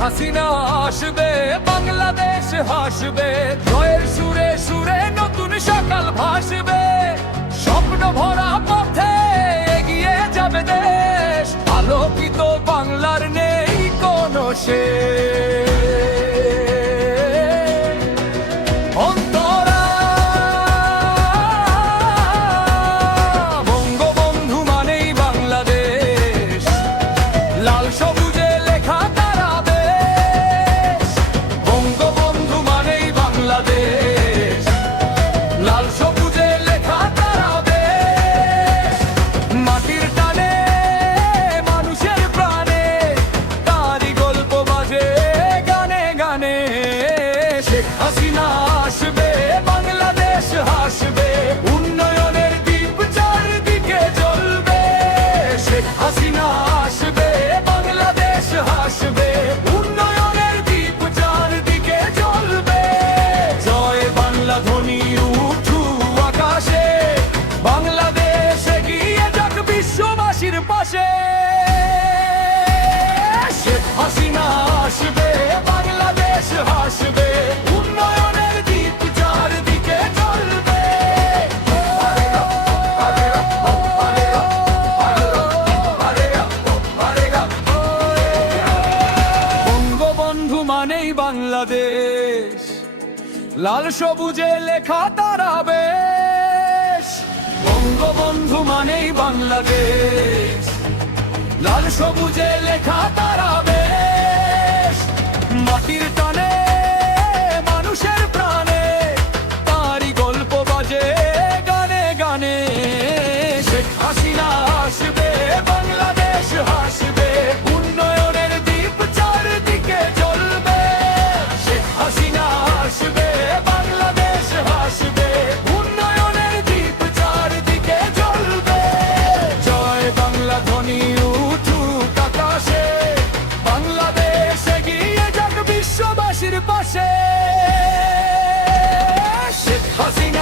হাসিনা আসবে, বাংলাদেশ হাসবে, জয়ের সুরে সুরে নতুন সকাল ভাসবে। স্বপ্ন ভরা পথে এগিয়ে যাবে দেশ, আলোকিত বাংলার নেই কোনো শেষ। অন্তরা বঙ্গবন্ধু মানেই বাংলাদেশ, লাল সবুজে লেখা তারা দেশ। বঙ্গবন্ধু মানেই বাংলাদেশ, লাল সবুজে লেখা তারা দেশ। মাটির টানে মানুষের প্রাণে, তারই গল্প বাজে গানে গানে। শেখ হাসিনা আসবে, বাংলাদেশ হাসবে, উন্নয়নের দ্বীপ চারদিকে জ্বলবে। শেখ হাসিনা আসবে, বাংলাদেশ হাসবে, উন্নয়নের দ্বীপ চারদিকে জ্বলবে। জয় বাংলা ধ্বনি উঠু আকাশে, বাংলাদেশ এগিয়ে যাক বিশ্ববাসীর পাশে। শেখ হাসিনা আসবে, বাংলাদেশ হাসবে, উন্নয়নের দ্বীপ চারদিকে জ্বলবে। বঙ্গবন্ধু মানেই বাংলাদেশ, লাল সবুজে লেখা তারা বেশ। বঙ্গবন্ধু মানেই বাংলাদেশ, লাল সবুজে লেখা তারা বেশ। মাটির টানে মানুষের প্রাণে, তারই গল্প বাজে গানে গানে। শেখ হাসিনা আসবে, বাংলাদেশ হাসবে, উন্নয়নের দ্বীপ চারদিকে জ্বলবে। শেখ হাসিনা আসবে, বাংলাদেশ হাসবে, উন্নয়নের দ্বীপ চারদিকে জ্বলবে। জয় বাংলা ধ্বনি উঠুক আকাশে, বাংলাদেশ এগিয়ে যাক বিশ্ববাসীর পাশে। শেখ হাসিনা